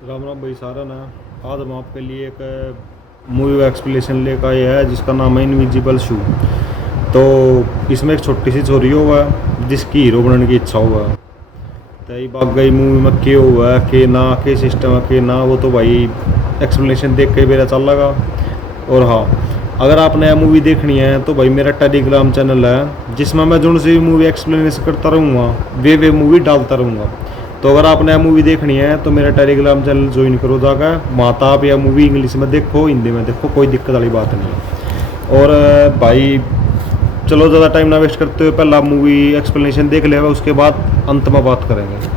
राम राम भाई सारा ना। आज हम आपके लिए एक मूवी का एक्सप्लेनेशन लेकर आए हैं जिसका नाम है इनविजिबल शू। तो इसमें एक छोटी सी छोरी हुआ है जिसकी हीरो बनने की इच्छा हुआ है। तो ये बात गई मूवी में के हुआ है के ना के सिस्टम है के ना, वो तो भाई एक्सप्लेनेशन देख के मेरा चल लगा। और हाँ, अगर आपने यह मूवी देखनी है तो भाई मेरा टेलीग्राम चैनल है जिसमें मैं जो सी मूवी एक्सप्लेनेशन करता रहूँगा वे मूवी डालता रहूँगा। तो अगर आपने यह मूवी देखनी है तो मेरा टेलीग्राम चैनल ज्वाइन करो जाकर। वहाँ तो आप यह मूवी इंग्लिश में देखो, हिंदी में देखो, कोई दिक्कत वाली बात नहीं है। और भाई चलो ज़्यादा टाइम ना वेस्ट करते हुए पहला मूवी एक्सप्लेनेशन देख लेगा, उसके बाद अंत में बात करेंगे।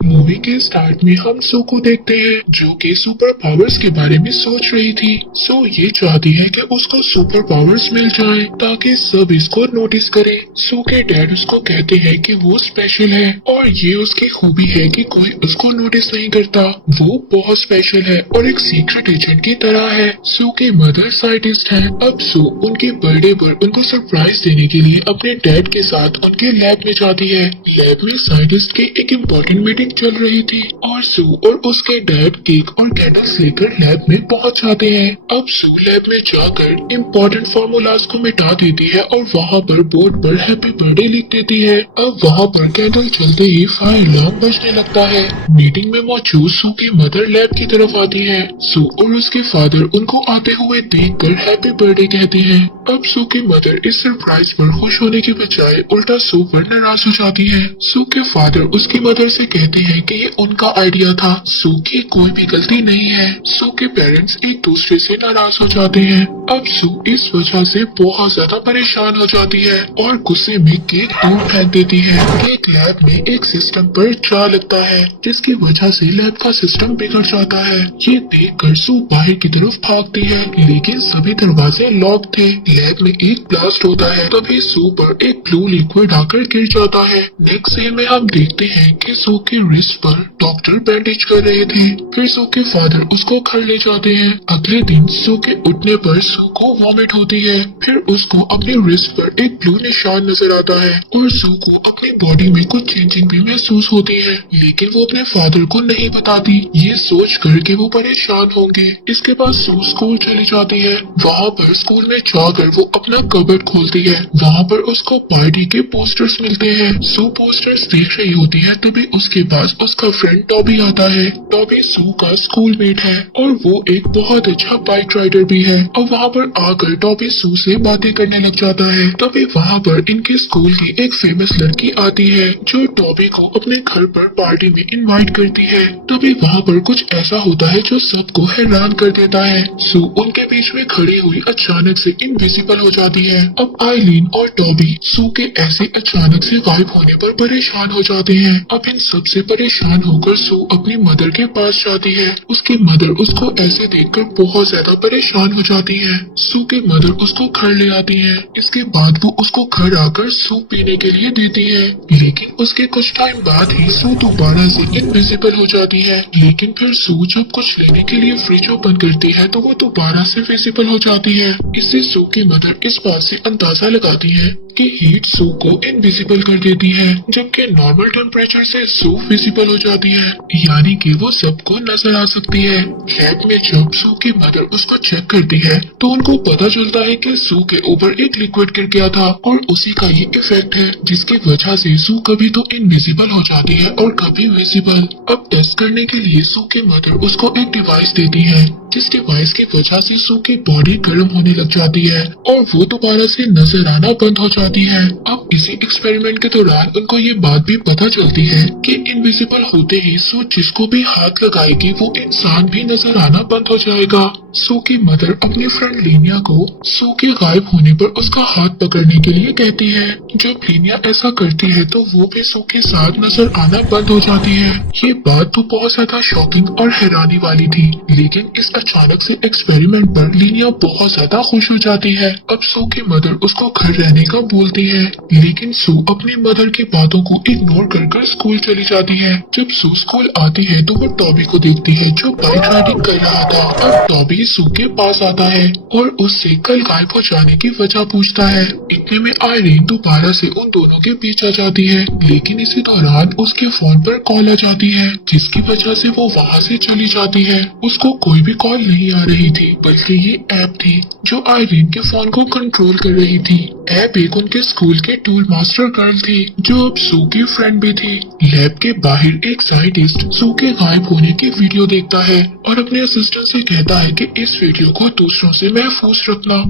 मूवी के स्टार्ट में हम सो को देखते हैं जो कि सुपर पावर्स के बारे में सोच रही थी। सो ये चाहती है कि उसको सुपर पावर्स मिल जाए ताकि सब इसको नोटिस करे। सो के डैड उसको कहते हैं कि वो स्पेशल है और ये उसकी खूबी है कि कोई उसको नोटिस नहीं करता। वो बहुत स्पेशल है और एक सीक्रेट एजेंट की तरह है। सो के मदर साइंटिस्ट है। अब सो उनके बर्थडे पर उनको सरप्राइज देने के लिए अपने डैड के साथ उनके लैब में जाती है। लैब में साइंटिस्ट की एक इम्पोर्टेंट मीटिंग चल रही थी और सू और उसके डैड केक और कैंडल्स लेकर लैब में पहुंच जाते हैं। अब सू लैब में जाकर इम्पोर्टेंट फार्मूलाज को मिटा देती है और वहां पर बोर्ड पर हैप्पी बर्थडे लिख देती है। अब वहां पर कैंडल चलते ही फायर अलार्म बजने लगता है। मीटिंग में मौजूद सू की मदर लैब की तरफ आती है। सू और उसके फादर उनको आते हुए देखकर हैप्पी बर्थडे कहते हैं। अब सू की मदर इस सरप्राइज पर खुश होने की बजाय उल्टा सू पर नाराज हो जाती है। सू के फादर उसकी मदर से कहते हैं कि ये उनका आइडिया था, सू की कोई भी गलती नहीं है। सू के पेरेंट्स एक दूसरे से नाराज हो जाते हैं। अब सू इस वजह से बहुत ज्यादा परेशान हो जाती है और गुस्से में केक दूर फेंक देती है। केक लैब में एक सिस्टम पर जा लगता है जिसकी वजह से लैब का सिस्टम बिगड़ जाता है। ये देखकर सू बाहर की तरफ भागती है लेकिन सभी दरवाजे लॉक थे। लैब में एक ब्लास्ट होता है, तभी सू पर एक ब्लू लिक्विड आकर गिर जाता है। नेक्स्ट सीन में हम देखते हैं कि सू के रिस्ट पर डॉक्टर बैंडेज कर रहे थे। फिर सू के फादर उसको घर ले जाते हैं। अगले दिन सू के उठने पर सू को वॉमिट होती है। फिर उसको अपने रिस्ट पर एक ब्लू निशान नजर आता है और सू को अपनी बॉडी में कुछ चेंजिंग भी महसूस होती है, लेकिन वो अपने फादर को नहीं बताती। ये सोच कर के वो परेशान होंगे। इसके बाद सू स्कूल चली जाती है। वहाँ पर स्कूल में जाकर वो अपना कबर्ड खोलती है। वहाँ पर उसको पार्टी के पोस्टर्स मिलते हैं। सू पोस्टर्स देख रही होती है तभी उसके पास उसका फ्रेंड टॉबी आता है। टॉबी सू का स्कूल मेट है और वो एक बहुत अच्छा बाइक राइडर भी है। और वहाँ पर आकर टॉबी सू से बातें करने लग जाता है। तभी वहाँ पर इनके स्कूल की एक फेमस लड़की आती है जो टॉबी को अपने घर पर पार्टी में इनवाइट करती है। तभी वहाँ पर कुछ ऐसा होता है जो सबको हैरान कर देता है। सू उनके बीच में खड़ी हुई अचानक से इनविजिबल हो जाती है। अब आइलीन और टॉबी सू के ऐसे अचानक से गायब होने पर परेशान हो जाते हैं। अब इन सबसे परेशान होकर सू अपनी मदर के पास जाती है। उसकी मदर उसको ऐसे देखकर बहुत ज्यादा परेशान हो जाती है। सू के मदर उसको घर ले आती है। इसके बाद वो उसको घर आकर सूप पीने के लिए देती है, लेकिन उसके कुछ टाइम बाद ही सू दोबारा से इनविजिबल हो जाती है। लेकिन फिर सू जब कुछ लेने के लिए फ्रिज ओपन करती है तो वो दोबारा से विजिबल हो जाती है। इससे सू की मदर इस बात से अंदाजा लगाती है कि हीट सू को इनविजिबल कर देती है, जबकि नॉर्मल टेम्परेचर से सू विजिबल हो जाती है, यानी कि वो सबको नजर आ सकती है। लैब में जब सू की मदर उसको चेक करती है तो उनको पता चलता है कि सू के ऊपर एक लिक्विड गिर गया था और उसी का ये इफेक्ट है जिसकी वजह से सू कभी तो इनविजिबल हो जाती है और कभी विजिबल। अब टेस्ट करने के लिए सू की मदर उसको एक डिवाइस देती है जिस डिवाइस की वजह से सू की बॉडी गर्म होने लग जाती है और वो दोबारा से नजर आना बंद हो जाती है। अब इसी एक्सपेरिमेंट के दौरान उनको ये बात भी पता चलती है कि इनविजिबल होते ही सू जिसको भी हाथ लगाएगी वो इंसान भी नजर आना बंद हो जाएगा। सू की मदर अपनी फ्रेंड लीनिया को सू के गायब होने पर उसका हाथ पकड़ने के लिए कहती है। जब लीनिया ऐसा करती है तो वो भी सू के साथ नजर आना बंद हो जाती है। ये बात तो बहुत ज्यादा शॉकिंग और हैरानी वाली थी, लेकिन इस अचानक से एक्सपेरिमेंट पर लीनिया बहुत ज्यादा खुश हो जाती है। अब सू की मदर उसको घर रहने का बोलती है, लेकिन सू अपनी मदर की बातों को इग्नोर कर स्कूल चली जाती है। जब सू स्कूल आती है तो वो टॉबी को देखती है जो बाइक राइडिंग कर रहा था। अब टॉबी ही सू के पास आता है और उससे कल गायब हो जाने की वजह पूछता है। इतने में आयरीन दोबारा से उन दोनों के बीच आ जाती है, लेकिन इसी दौरान उसके फोन पर कॉल आ जाती है, जिसकी वजह से वो वहाँ से चली जाती है। उसको कोई भी कॉल नहीं आ रही थी, बल्कि ये ऐप थी जो आयरीन के फोन को कंट्रोल कर रही थी। ऐप एक उनके स्कूल के टूल मास्टर गर्ल थी, जो अब सू की फ्रेंड भी थी। लैब के बाहर एक साइंटिस्ट सू के गायब होने की वीडियो देखता है और अपने असिस्टेंट से कहता है कि इस वीडियो को दूसरों से महफूज रखना।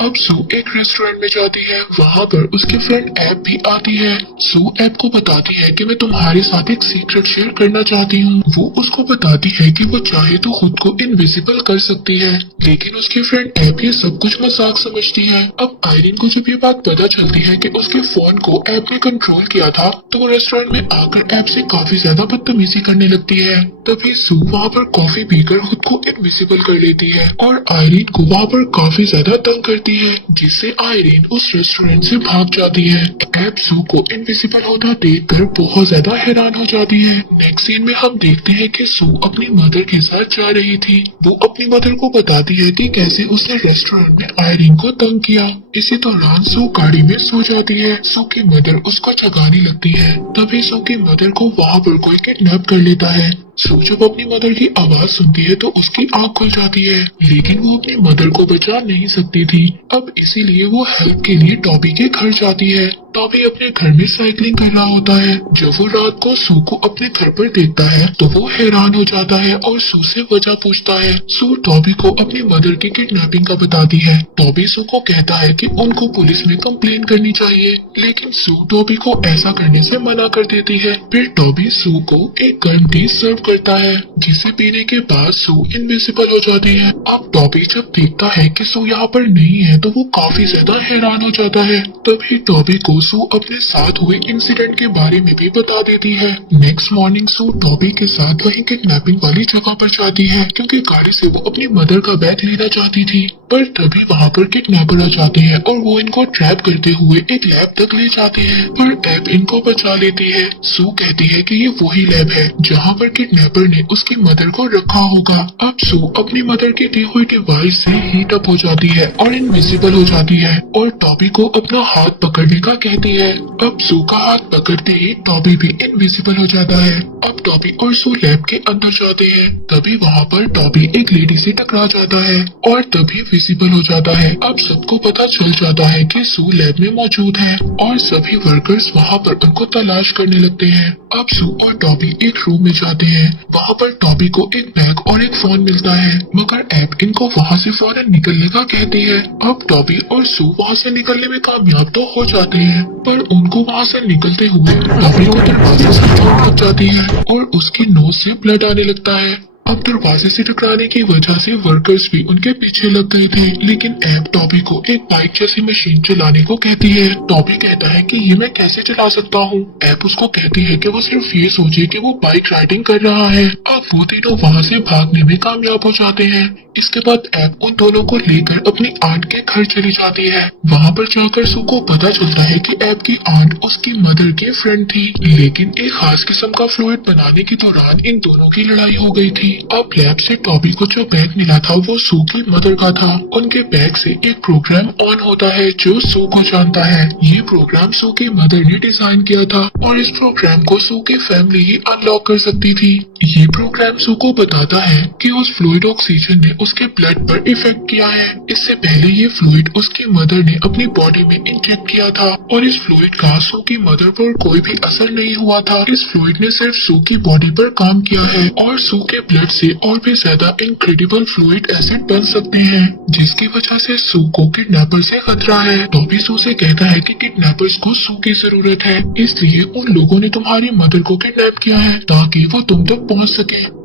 अब सू एक रेस्टोरेंट में जाती है, वहाँ पर उसकी फ्रेंड ऐप भी आती है। सू ऐप को बताती है कि मैं तुम्हारे साथ एक सीक्रेट शेयर करना चाहती हूँ। वो उसको बताती है कि वो चाहे तो खुद को इनविजिबल कर सकती है, लेकिन उसकी फ्रेंड ऐप ये सब कुछ मजाक समझती है। अब आयरीन को जब ये बात पता चलती है कि उसके फोन को ऐप ने कंट्रोल किया था, तो वो रेस्टोरेंट में आकर ऐप से काफी ज्यादा बदतमीजी करने लगती है। तभी सू वहाँ पर कॉफी पीकर खुद को इनविजिबल कर लेती है और आयरीन को वहाँ पर काफी ज्यादा तंग करती है, जिससे आयरीन उस रेस्टोरेंट से भाग जाती है। ऐप सू को इनविजिबल होता देखकर बहुत ज्यादा हैरान हो जाती है। नेक्स्ट सीन में हम देखते हैं कि सू अपनी मदर के साथ जा रही थी। वो अपनी मदर को बताती है कि कैसे उसने रेस्टोरेंट में आयरीन को तंग किया। इसी दौरान सू गाड़ी में सो जाती है। सू की मदर उसको जगाने लगती है, तभी सू की मदर को वहाँ पर कोई किडनैप कर लेता है। सू जब अपनी मदर की आवाज सुनती है तो उसकी आंख खुल जाती है, लेकिन वो अपनी मदर को बचा नहीं सकती थी। अब इसीलिए वो हेल्प के लिए टॉबी के घर जाती है। टॉबी अपने घर में साइकिलिंग कर रहा होता है। जब वो रात को सू को अपने घर पर देखता है तो वो हैरान हो जाता है और सू से वजह पूछता है। सू टॉबी को अपनी मदर की किडनैपिंग का बताती है। टॉबी सू को कहता है कि उनको पुलिस में कंप्लेन करनी चाहिए, लेकिन सू टॉबी को ऐसा करने से मना कर देती है। फिर टॉबी सू को एक गन भी सर्व करता है, जिसे पीने के बाद सू इनविजिबल हो जाती है। अब टॉबी जब देखता है कि सू यहाँ पर नहीं है तो वो काफी ज्यादा हैरान हो जाता है। तभी टॉबी को सू अपने साथ हुए इंसिडेंट के बारे में भी बता देती है। नेक्स्ट मॉर्निंग सू टॉबी के साथ वहीं किडनैपिंग वाली जगह पर जाती है, क्योंकि गाड़ी से वो अपनी मदर का बैग लेना चाहती थी। पर तभी वहाँ पर किडनैपर आ जाते हैं और वो इनको ट्रैप करते हुए एक लैब तक ले जाते हैं, पर ऐप इनको बचा लेती है। सू कहती है कि ये वही लैब है जहाँ पर किडनैपर ने उसकी मदर को रखा होगा। अब सू अपनी मदर की दी हुई डिवाइस से हीट अप हो जाती है और इनविजिबल हो जाती है और टॉबी को अपना हाथ पकड़ने का कहती है। अब सू का हाथ पकड़ते ही टॉबी भी इनविजिबल हो जाता है। अब टॉबी और सू लैब के अंदर जाते हैं, तभी वहाँ पर टॉबी एक लेडी से टकरा जाता है और तभी विजिबल हो जाता है। अब सबको पता चल जाता है कि सू लैब में मौजूद है और सभी वर्कर्स वहाँ पर उनको तलाश करने लगते हैं। अब सू और टॉबी एक रूम में जाते हैं। वहाँ पर टॉबी को एक बैग और एक फोन मिलता है, मगर ऐप इनको वहाँ से फौरन निकलने का कहती है। अब टॉबी और सू वहाँ से निकलने में कामयाब तो हो जाते हैं, पर उनको वहाँ से निकलते हुए टॉबी को दरवाजे से चोट लग जाती है और उसकी नोज से ब्लड आने लगता है। अब दरवाजे से टकराने की वजह से वर्कर्स भी उनके पीछे लग गए थे, लेकिन ऐप टॉबी को एक बाइक जैसी मशीन चलाने को कहती है। टॉबी कहता है कि ये मैं कैसे चला सकता हूँ। ऐप उसको कहती है कि वो सिर्फ ये सोचे कि वो बाइक राइडिंग कर रहा है। अब वो तीनों वहाँ से भागने में कामयाब हो जाते हैं। इसके बाद ऐप उन दोनों को लेकर अपनी आंट के घर चली जाती है। वहाँ पर जाकर सू को पता चलता है कि ऐप की आंट उसकी मदर की फ्रेंड थी, लेकिन एक खास किस्म का फ्लूइड बनाने के दौरान इन दोनों की लड़ाई हो गई थी। अब लैब से टॉबी को जो बैग मिला था वो सू की मदर का था। उनके बैग से एक प्रोग्राम ऑन होता है जो सू को जानता है। ये प्रोग्राम सू की मदर ने डिजाइन किया था और इस प्रोग्राम को सू की फैमिली ही अनलॉक कर सकती थी। ये प्रोग्राम सू को बताता है कि उस फ्लूइड ऑक्सीजन ने उसके ब्लड पर इफेक्ट किया है। इससे पहले ये फ्लूइड उसकी मदर ने अपनी बॉडी में इंजेक्ट किया था और इस फ्लूइड का सू की मदर पर कोई भी असर नहीं हुआ था। इस फ्लूइड ने सिर्फ सू की बॉडी पर काम किया है और सू के ब्लड से और भी ज्यादा इनक्रेडिबल फ्लूइड एसिड बन सकते हैं, जिसकी वजह से सू को किडनैपर से खतरा है। टॉबी सू से कहता है कि किडनैपर्स को सू की जरूरत है, इसलिए उन लोगों ने तुम्हारी मदर को किडनैप किया है ताकि वो तुम तक पहुंच सके।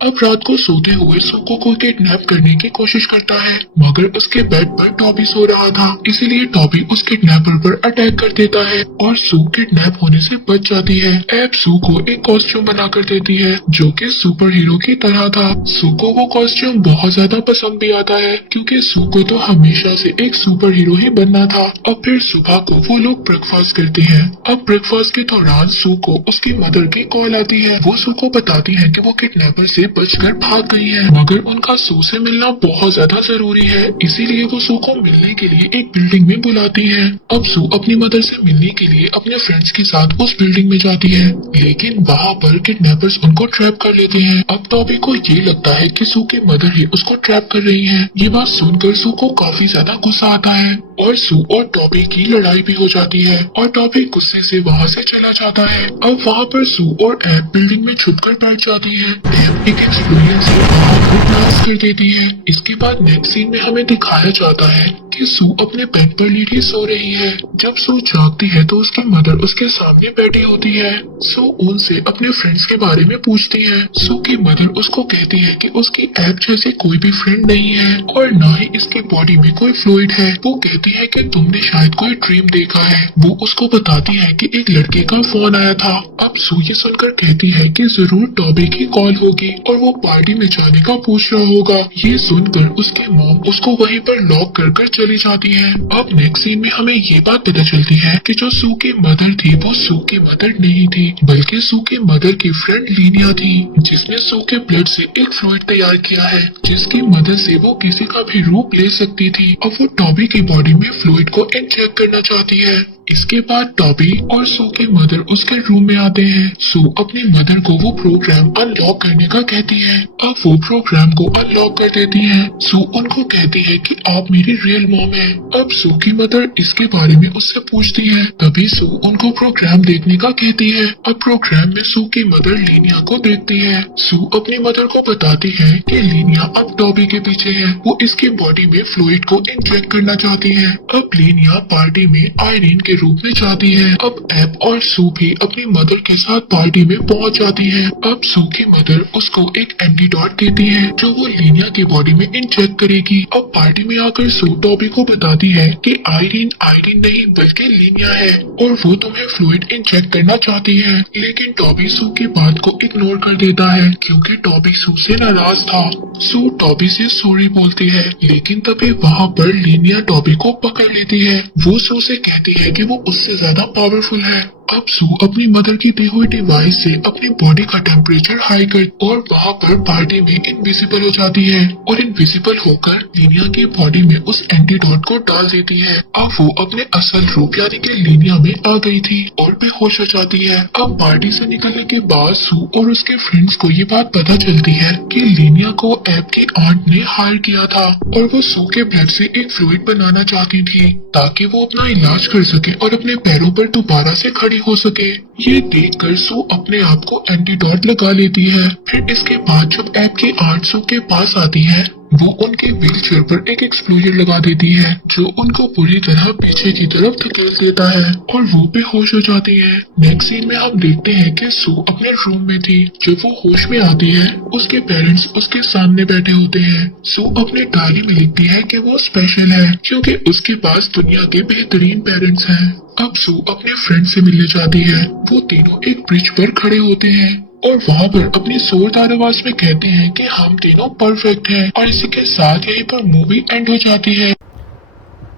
अब रात को सोते हुए सू को कोई किडनैप करने की कोशिश करता है, मगर उसके बेड पर टॉबी सो रहा था, इसीलिए टॉबी उस किडनैपर पर अटैक कर देता है और सू किडनैप होने से बच जाती है। ऐप सू को एक कॉस्ट्यूम बनाकर देती है जो कि सुपर हीरो की तरह था। सू को वो कॉस्ट्यूम बहुत ज्यादा पसंद भी आता है, क्योंकि सू को तो हमेशा से एक सुपर हीरो ही बनना था। अब फिर सुबह को वो लोग ब्रेकफास्ट करते हैं। अब ब्रेकफास्ट के दौरान सू को उसकी मदर की कॉल आती है। वो सू को बताती है कि वो किडनैपर से बचकर भाग गई है, मगर उनका सू से मिलना बहुत ज्यादा जरूरी है, इसीलिए वो सू को मिलने के लिए एक बिल्डिंग में बुलाती है। अब सू अपनी मदर से मिलने के लिए अपने फ्रेंड्स के साथ उस बिल्डिंग में जाती है, लेकिन वहाँ पर किडनैपर्स उनको ट्रैप कर लेते हैं। अब टॉबी को ये लगता है कि सू की मदर ही उसको ट्रैप कर रही है। ये बात सुनकर सू को काफी ज्यादा गुस्सा आता है और सू और टॉबी की लड़ाई भी हो जाती है और टॉबी गुस्से से वहाँ से चला जाता है। अब वहाँ पर सू और एब बिल्डिंग में छुपकर बैठ जाती है। एब एक एक्सप्लोजन से वहाँ को ब्लास्ट कर देती है। इसके बाद नेक्स्ट सीन में हमें दिखाया जाता है कि सू अपने बेड पर लेटी सो रही है। जब सू जागती है तो उसकी मदर उसके सामने बैठी होती है। सू उनसे अपने फ्रेंड्स के बारे में पूछती है। सू की मदर उसको कहती है कि उसकी एब जैसे कोई भी फ्रेंड नहीं है और न ही इसके बॉडी में कोई फ्लूइड है। वो कहती है कि तुमने शायद कोई ड्रीम देखा है। वो उसको बताती है कि एक लड़के का फोन आया था। अब सू ये सुनकर कहती है कि जरूर टॉबी की कॉल होगी और वो पार्टी में जाने का पूछ रहा होगा। ये सुनकर उसके मॉम उसको वहीं पर लॉक कर कर चली जाती है। अब नेक्स्ट सीन में हमें ये बात पता चलती है कि जो सू की मदर थी वो सू की मदर नहीं थी, बल्कि सू की मदर की फ्रेंड लीनिया थी, जिसने सू के ब्लड से एक फ्लूइड तैयार किया है, जिसकी मदद से वो किसी का भी रूप ले सकती थी। अब वो टॉबी की बॉडी में फ्लूइड को इंजेक्ट करना चाहती है। इसके बाद टॉबी और सू के मदर उसके रूम में आते हैं। सू अपनी मदर को वो प्रोग्राम अनलॉक करने का कहती है। अब वो प्रोग्राम को अनलॉक कर देती है। सू उनको कहती है कि आप मेरी रियल मॉम है। अब सू की मदर इसके बारे में उससे पूछती है। तभी सू उनको प्रोग्राम देखने का कहती है। अब प्रोग्राम में सू की मदर लीनिया को देखती है। सू अपनी मदर को बताती है कि लीनिया अब टॉबी के पीछे है। वो इसकी बॉडी में फ्लूइड को इंजेक्ट करना चाहती है। अब लीनिया पार्टी में आयरीन के रूप में जाती है। अब एब और सू भी अपनी मदर के साथ पार्टी में पहुंच जाती है। अब सू की मदर उसको एक एंटीडोट देती है जो वो लीनिया की बॉडी में इंजेक्ट करेगी। अब पार्टी में आकर सू टॉबी को बताती है कि आयरीन नहीं बल्कि लीनिया है और वो तुम्हें फ्लूइड इंजेक्ट करना चाहती है। लेकिन टॉबी सू की बात को इग्नोर कर देता है क्योंकि टॉबी सू से नाराज था। सू टॉबी से सॉरी बोलती है, लेकिन तभी वहाँ पर लीनिया टॉबी को पकड़ लेती है। वो सू से कहती है कि वो उससे ज्यादा पावरफुल है। अब सू अपनी मदर की दी हुई डिवाइस से अपनी बॉडी का टेम्परेचर हाई कर और वहाँ पर पार्टी में इनविजिबल हो जाती है और इनविजिबल होकर लीनिया की बॉडी में उस एंटीडोट को डाल देती है। अब वो अपने असल रूप यानी कि लीनिया में आ गई थी और बेहोश हो जाती है। अब पार्टी से निकलने के बाद सू और उसके फ्रेंड्स को ये बात पता चलती है कि लीनिया को एब की आंट ने हायर किया था और वो सू के ब्लड से एक फ्लूइड बनाना चाहती थी ताकि वो अपना इलाज कर सके और अपने पैरों पर दोबारा से खड़ी हो सके। ये देखकर सू अपने आप को एंटीडोट लगा लेती है। फिर इसके बाद जब एब की आंट सू के पास आती है वो उनके व्हीलचेयर पर एक एक्सप्लोजर लगा देती है जो उनको पूरी तरह पीछे की तरफ धकेल देता है और वो बेहोश हो जाती है। नेक्स्ट सीन में हम देखते हैं कि सू अपने रूम में थी। जब वो होश में आती है उसके पेरेंट्स उसके सामने बैठे होते हैं। सू अपने डायरी में लिखती है कि वो स्पेशल है क्योंकि उसके पास दुनिया के बेहतरीन पेरेंट्स हैं। अब सू अपने फ्रेंड से मिलने जाती है। वो तीनों एक ब्रिज पर खड़े होते हैं और वहाँ पर अपनी जोरदार आवाज में कहते हैं कि हम तीनों परफेक्ट हैं और इसी के साथ यहीं पर मूवी एंड हो जाती है।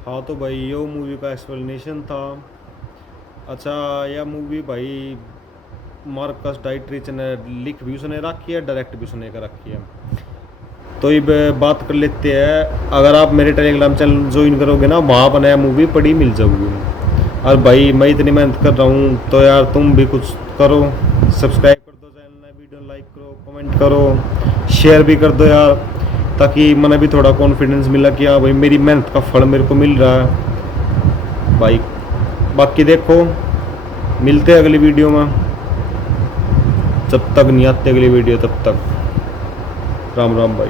हाँ तो भाई ये मूवी का एक्सप्लेनेशन था। अच्छा यह मूवी भाई मार्कस डाइटरिच ने लिख भी उसने रखी है, डायरेक्ट भी उसने कर रखी है। तो ये बात कर लेते हैं। अगर आप मेरे टेलीग्राम चैनल ज्वाइन करोगे ना वहाँ पर नया मूवी पड़ी मिल जाओगी। और भाई मैं इतनी मेहनत कर रहा हूँ तो यार तुम भी कुछ करो, सब्सक्राइब कर दो चैनल, वीडियो लाइक करो, कमेंट करो, शेयर भी कर दो यार, ताकि मैंने भी थोड़ा कॉन्फिडेंस मिला कि हाँ भाई मेरी मेहनत का फल मेरे को मिल रहा है भाई। बाकी देखो मिलते हैं अगली वीडियो में। जब तक नहीं आते अगली वीडियो तब तक राम राम भाई।